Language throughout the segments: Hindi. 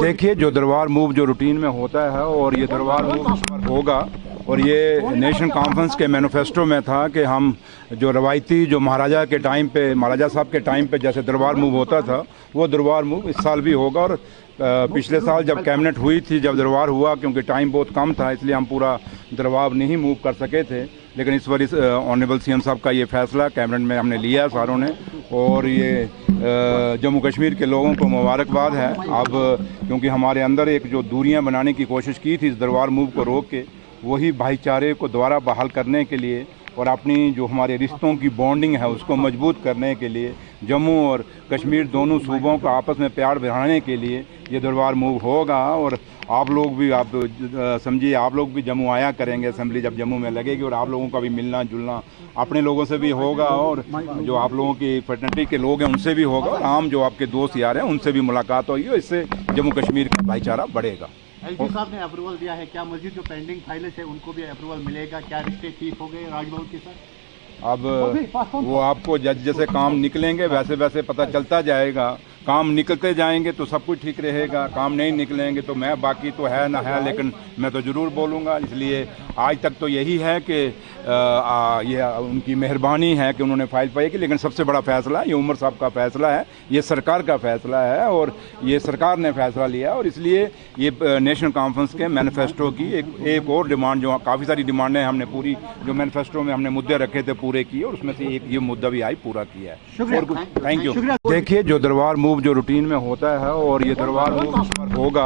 देखिए, जो दरबार मूव जो रूटीन में होता है और ये दरबार मूव इस पर होगा, और ये नेशनल कॉन्फ्रेंस के मैनिफेस्टो में था कि हम जो रवायती जो महाराजा के टाइम पे, महाराजा साहब के टाइम पे जैसे दरबार मूव होता था, वो दरबार मूव इस साल भी होगा। और पिछले साल जब कैबिनेट हुई थी, जब दरबार हुआ, क्योंकि टाइम बहुत कम था इसलिए हम पूरा दरबार नहीं मूव कर सके थे, लेकिन इस बार इस ऑनरेबल सीएम साहब का ये फैसला कैबिनेट में हमने लिया सारों ने, और ये जम्मू कश्मीर के लोगों को मुबारकबाद है। अब क्योंकि हमारे अंदर एक जो दूरियां बनाने की कोशिश की थी इस दरबार मूव को रोक के, वही भाईचारे को दोबारा बहाल करने के लिए और अपनी जो हमारे रिश्तों की बॉन्डिंग है उसको मजबूत करने के लिए, जम्मू और कश्मीर दोनों सूबों का आपस में प्यार बढ़ाने के लिए ये दरबार मूव होगा। और आप लोग भी, आप समझिए, आप लोग भी जम्मू आया करेंगे, असेंबली जब जम्मू में लगेगी, और आप लोगों का भी मिलना जुलना अपने लोगों से भी होगा, और जो आप लोगों की फ्रेटर्निटी के लोग हैं उनसे भी होगा, और आम जो आपके दोस्त यार हैं उनसे भी मुलाकात होगी, और इससे जम्मू कश्मीर का भाईचारा बढ़ेगा। एलजी साहब ने अप्रूवल दिया है, क्या मस्जिद जो पेंडिंग फाइल्स है उनको भी अप्रूवल मिलेगा? क्या रिश्ते ठीक हो गए राजभवन के साथ? अब वो आपको जैसे काम निकलेंगे वैसे वैसे पता चलता जाएगा। काम निकलते जाएंगे तो सब कुछ ठीक रहेगा, काम नहीं निकलेंगे तो मैं, बाकी तो है ना है, लेकिन मैं तो ज़रूर बोलूँगा। इसलिए आज तक तो यही है कि ये उनकी मेहरबानी है कि उन्होंने फाइल पाई की, लेकिन सबसे बड़ा फैसला ये उमर साहब का फैसला है, ये सरकार का फैसला है, और ये सरकार ने फैसला लिया। और इसलिए ये नेशनल कॉन्फ्रेंस के मैनिफेस्टो की एक और डिमांड, जो काफ़ी सारी डिमांडें हमने पूरी जो मैनिफेस्टो में हमने मुद्दे रखे थे पूरे किए, और उसमें से एक ये मुद्दा भी आई पूरा किया है। Thank you. देखिए, जो दरबार मूव जो रूटीन में होता है और ये दरबार मूव इस पर होगा,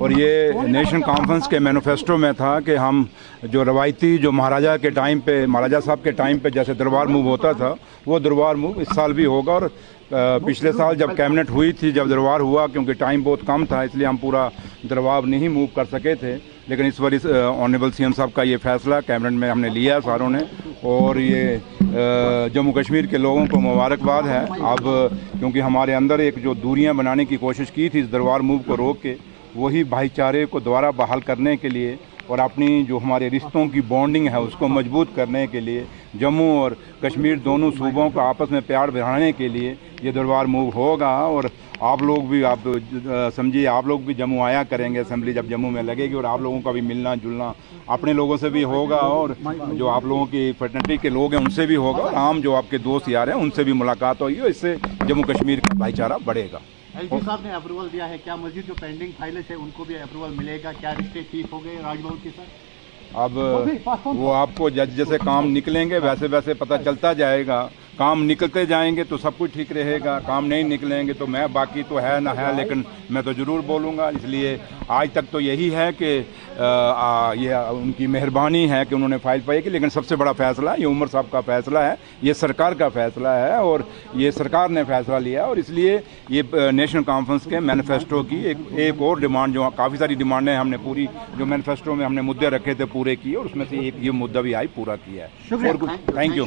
और ये नेशनल कॉन्फ्रेंस के मैनिफेस्टो में था कि हम जो रवायती जो महाराजा के टाइम पे, महाराजा साहब के टाइम पे जैसे दरबार मूव होता था, वो दरबार मूव इस साल भी होगा। और पिछले साल जब कैबिनेट हुई थी, जब दरबार हुआ, क्योंकि टाइम बहुत कम था इसलिए हम पूरा दरबार नहीं मूव कर सके थे, लेकिन इस बार इस ऑनरेबल सीएम साहब का ये फैसला कैबिनेट में हमने लिया सारों ने, और ये जम्मू कश्मीर के लोगों को मुबारकबाद है। अब क्योंकि हमारे अंदर एक जो दूरियां बनाने की कोशिश की थी इस दरबार मूव को रोक के, वही भाईचारे को दोबारा बहाल करने के लिए और अपनी जो हमारे रिश्तों की बॉन्डिंग है उसको मजबूत करने के लिए, जम्मू और कश्मीर दोनों सूबों का आपस में प्यार बढ़ाने के लिए ये दरबार मूव होगा। और आप लोग भी, आप समझिए, आप लोग भी जम्मू आया करेंगे, असेंबली जब जम्मू में लगेगी, और आप लोगों का भी मिलना जुलना अपने लोगों से भी होगा, और जो आप लोगों की फ्रेटर्निटी के लोग हैं उनसे भी होगा, और आम जो आपके दोस्त यार हैं उनसे भी मुलाकात होगी, और इससे जम्मू कश्मीर का भाईचारा बढ़ेगा। एलजी साहब ने अप्रूवल दिया है, क्या मस्जिद जो पेंडिंग फाइल्स है उनको भी अप्रूवल मिलेगा? क्या रिश्ते ठीक हो गए राजभवन के साथ? अब वो आपको जैसे काम निकलेंगे वैसे वैसे पता चलता जाएगा। काम निकलते जाएंगे तो सब कुछ ठीक रहेगा, काम नहीं निकलेंगे तो मैं, बाकी तो है ना है, लेकिन मैं तो ज़रूर बोलूँगा। इसलिए आज तक तो यही है कि ये उनकी मेहरबानी है कि उन्होंने फाइल पाई की, लेकिन सबसे बड़ा फैसला ये उमर साहब का फैसला है, ये सरकार का फैसला है, और ये सरकार ने फैसला लिया। और इसलिए ये नेशनल कॉन्फ्रेंस के मैनिफेस्टो की एक और डिमांड, जो काफ़ी सारी डिमांडें हमने पूरी जो मैनिफेस्टो में हमने मुद्दे रखे थे पूरे किए, और उसमें से एक ये मुद्दा भी आई पूरा किया है। Thank you.